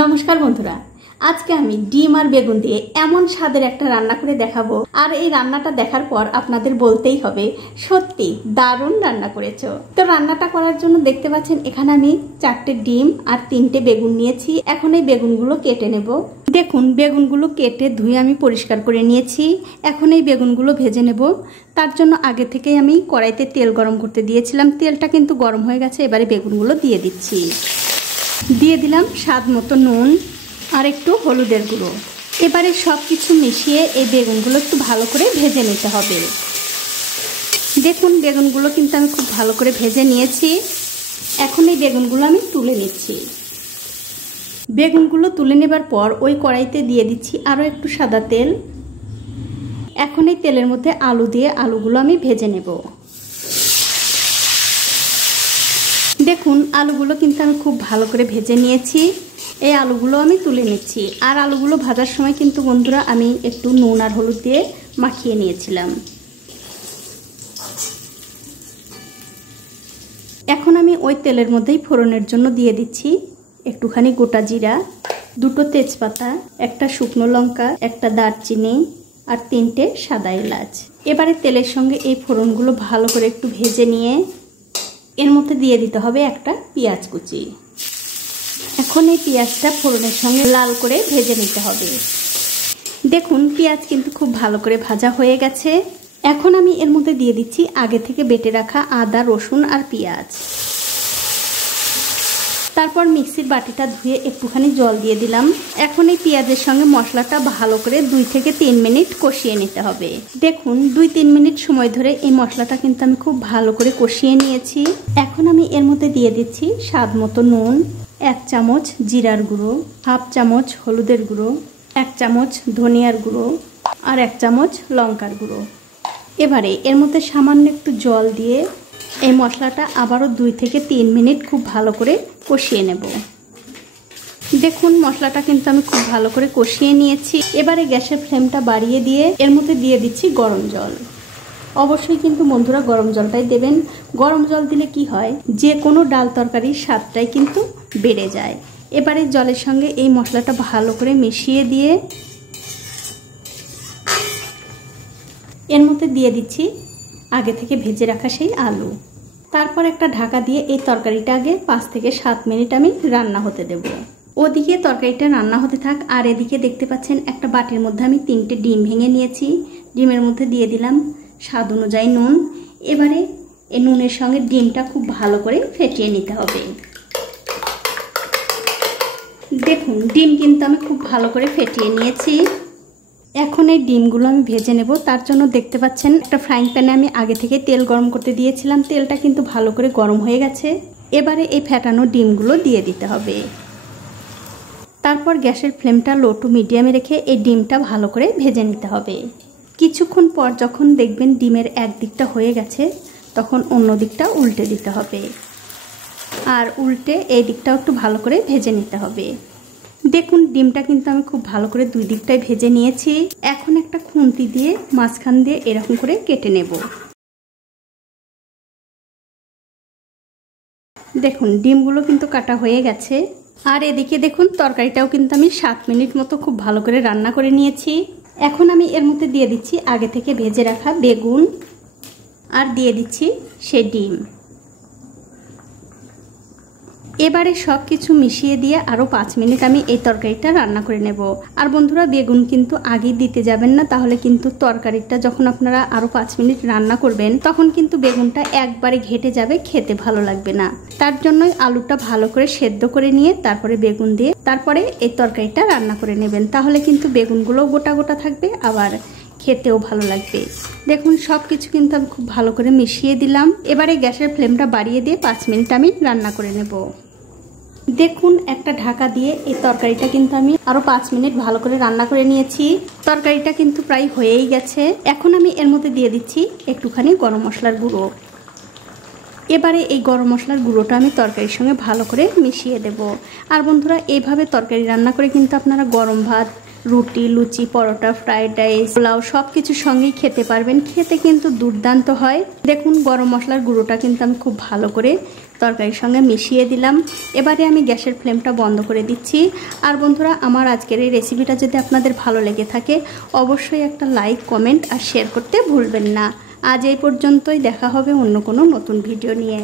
নমস্কার বন্ধুরা, আজকে আমি ডিম আর বেগুন দিয়ে এমন স্বাদের একটা রান্না করে দেখাবো। আর এই রান্নাটা দেখার পর আপনাদের বলতেই হবে সত্যি দারুণ রান্না করেছো। তো রান্নাটা করার জন্য দেখতে পাচ্ছেন এখানে আমি 4টে ডিম আর 3টে বেগুন নিয়েছি। এখন এই বেগুনগুলো কেটে নেব। দেখুন বেগুনগুলো কেটে ধুয়ে আমি পরিষ্কার করে নিয়েছি। এখন এই বেগুনগুলো ভেজে নেব। তার জন্য আগে থেকেই আমি কড়াইতে তেল গরম করতে দিয়েছিলাম। তেলটা কিন্তু গরম হয়ে গেছে। এবারে বেগুনগুলো দিয়ে দিচ্ছি। দিয়ে দিলাম স্বাদ মতো নুন আর একটু হলুদের গুঁড়ো। এবারে সব কিছু মিশিয়ে এই বেগুনগুলো একটু ভালো করে ভেজে নিতে হবে। দেখুন বেগুনগুলো কিন্তু আমি খুব ভালো করে ভেজে নিয়েছি। এখন এই বেগুনগুলো আমি তুলে নিচ্ছি। বেগুনগুলো তুলে নেবার পর ওই কড়াইতে দিয়ে দিচ্ছি আরও একটু সাদা তেল। এখন এই তেলের মধ্যে আলু দিয়ে আলুগুলো আমি ভেজে নেব। দেখুন আলুগুলো কিন্তু আমি খুব ভালো করে ভেজে নিয়েছি। এই আলুগুলো আমি তুলে নিচ্ছি। আর আলুগুলো ভাজার সময় কিন্তু বন্ধুরা আমি একটু নুন আর হলুদ দিয়ে মাখিয়ে নিয়েছিলাম। এখন আমি ওই তেলের মধ্যেই ফোড়নের জন্য দিয়ে দিচ্ছি একটুখানি গোটা জিরা, 2টো তেজপাতা, একটা শুকনো লঙ্কা, একটা দারচিনি আর 3টে সাদা এলাচ। এবারে তেলের সঙ্গে এই ফোড়নগুলো ভালো করে একটু ভেজে নিয়ে এর মধ্যে দিয়ে দিতে হবে একটা পেঁয়াজ কুচি। এখন এই পেঁয়াজটা ফোড়নের সঙ্গে লাল করে ভেজে নিতে হবে। দেখুন পেঁয়াজ কিন্তু খুব ভালো করে ভাজা হয়ে গেছে। এখন আমি এর মধ্যে দিয়ে দিচ্ছি আগে থেকে বেটে রাখা আদা, রসুন আর পেঁয়াজ। তারপর মিক্সির বাটিটা ধুয়ে একটুখানি জল দিয়ে দিলাম। এখন এই পেঁয়াজের সঙ্গে মশলাটা ভালো করে 2 থেকে 3 মিনিট কষিয়ে নিতে হবে। দেখুন 2-3 মিনিট সময় ধরে এই মশলাটা কিন্তু আমি খুব ভালো করে কষিয়ে নিয়েছি। এখন আমি এর মধ্যে দিয়ে দিচ্ছি স্বাদ মতো নুন, 1 চামচ জিরার গুঁড়ো, 1/2 চামচ হলুদের গুঁড়ো, 1 চামচ ধনিয়ার গুঁড়ো আর 1 চামচ লঙ্কার গুঁড়ো। এবারে এর মধ্যে সামান্য একটু জল দিয়ে এই মশলাটা আবারও 2 থেকে 3 মিনিট খুব ভালো করে কষিয়ে নেব। দেখুন মশলাটা কিন্তু আমি খুব ভালো করে কষিয়ে নিয়েছি। এবারে গ্যাসের ফ্লেমটা বাড়িয়ে দিয়ে এর মধ্যে দিয়ে দিচ্ছি গরম জল। অবশ্যই কিন্তু বন্ধুরা গরম জলটাই দেবেন। গরম জল দিলে কি হয়, যে কোনো ডাল তরকারির স্বাদটাই কিন্তু বেড়ে যায়। এবারে জলের সঙ্গে এই মশলাটা ভালো করে মিশিয়ে দিয়ে এর মধ্যে দিয়ে দিচ্ছি আগে থেকে ভেজে রাখা সেই আলু। তারপর একটা ঢাকা দিয়ে এই তরকারিটা আগে 5 থেকে 7 মিনিট আমি রান্না হতে দেব। ওদিকে তরকারিটা রান্না হতে থাক। আর এদিকে দেখতে পাচ্ছেন একটা বাটির মধ্যে আমি 3টে ডিম ভেঙে নিয়েছি। ডিমের মধ্যে দিয়ে দিলাম স্বাদ অনুযায়ী নুন। এবারে এই নুনের সঙ্গে ডিমটা খুব ভালো করে ফেটিয়ে নিতে হবে। দেখুন ডিম কিন্তু আমি খুব ভালো করে ফেটিয়ে নিয়েছি। এখন এই ডিমগুলো আমি ভেজে নেব। তার জন্য দেখতে পাচ্ছেন একটা ফ্রাইং প্যানে আমি আগে থেকে তেল গরম করতে দিয়েছিলাম। তেলটা কিন্তু ভালো করে গরম হয়ে গেছে। এবারে এই ফেটানো ডিমগুলো দিয়ে দিতে হবে। তারপর গ্যাসের ফ্লেমটা লো টু মিডিয়ামে রেখে এই ডিমটা ভালো করে ভেজে নিতে হবে। কিছুক্ষণ পর যখন দেখবেন ডিমের এক দিকটা হয়ে গেছে তখন অন্য দিকটা উল্টে দিতে হবে। আর উল্টে এই দিকটাও একটু ভালো করে ভেজে নিতে হবে। দেখুন ডিমটা কিন্তু আমি খুব ভালো করে 2 দিকটাই ভেজে নিয়েছি। এখন একটা খুন্তি দিয়ে মাঝখান দিয়ে এরকম করে কেটে নেব। দেখুন ডিমগুলো কিন্তু কাটা হয়ে গেছে। আর এদিকে দেখুন তরকারিটাও কিন্তু আমি 7 মিনিট মতো খুব ভালো করে রান্না করে নিয়েছি। এখন আমি এর মধ্যে দিয়ে দিচ্ছি আগে থেকে ভেজে রাখা বেগুন আর দিয়ে দিচ্ছি সেই ডিম। এবারে সব কিছু মিশিয়ে দিয়ে আরও 5 মিনিট আমি এই তরকারিটা রান্না করে নেব। আর বন্ধুরা বেগুন কিন্তু আগেই দিতে যাবেন না, তাহলে কিন্তু তরকারিটা যখন আপনারা আরও 5 মিনিট রান্না করবেন তখন কিন্তু বেগুনটা একবারে ঘেটে যাবে, খেতে ভালো লাগবে না। তার জন্যই আলুটা ভালো করে সেদ্ধ করে নিয়ে তারপরে বেগুন দিয়ে তারপরে এই তরকারিটা রান্না করে নেবেন। তাহলে কিন্তু বেগুনগুলোও গোটা গোটা থাকবে, আবার খেতেও ভালো লাগবে। দেখুন সব কিছু কিন্তু আমি খুব ভালো করে মিশিয়ে দিলাম। এবারে গ্যাসের ফ্লেমটা বাড়িয়ে দিয়ে 5 মিনিট আমি রান্না করে নেব। দেখুন একটা ঢাকা দিয়ে এই তরকারিটা কিন্তু আমি আরো 5 মিনিট ভালো করে রান্না করে নিয়েছি। তরকারিটা কিন্তু প্রায় হয়েই গেছে। এখন আমি এর মধ্যে দিয়ে দিচ্ছি একটুখানি গরম মশলার গুঁড়ো। এবারে এই গরম মশলার গুঁড়োটা আমি তরকারির সঙ্গে ভালো করে মিশিয়ে দেব। আর বন্ধুরা এইভাবে তরকারি রান্না করে কিন্তু আপনারা গরম ভাত, রুটি, লুচি, পরোটা, ফ্রাইড রাইস, পোলাও সব কিছুর সঙ্গেই খেতে পারবেন। খেতে কিন্তু দুর্দান্ত হয়। দেখুন গরম মশলার গুঁড়োটা কিন্তু আমি খুব ভালো করে তরকারির সঙ্গে মিশিয়ে দিলাম। এবারে আমি গ্যাসের ফ্লেমটা বন্ধ করে দিচ্ছি। আর বন্ধুরা, আমার আজকের এই রেসিপিটা যদি আপনাদের ভালো লেগে থাকে অবশ্যই একটা লাইক, কমেন্ট আর শেয়ার করতে ভুলবেন না। আজ এই পর্যন্তই, দেখা হবে অন্য কোনো নতুন ভিডিও নিয়ে।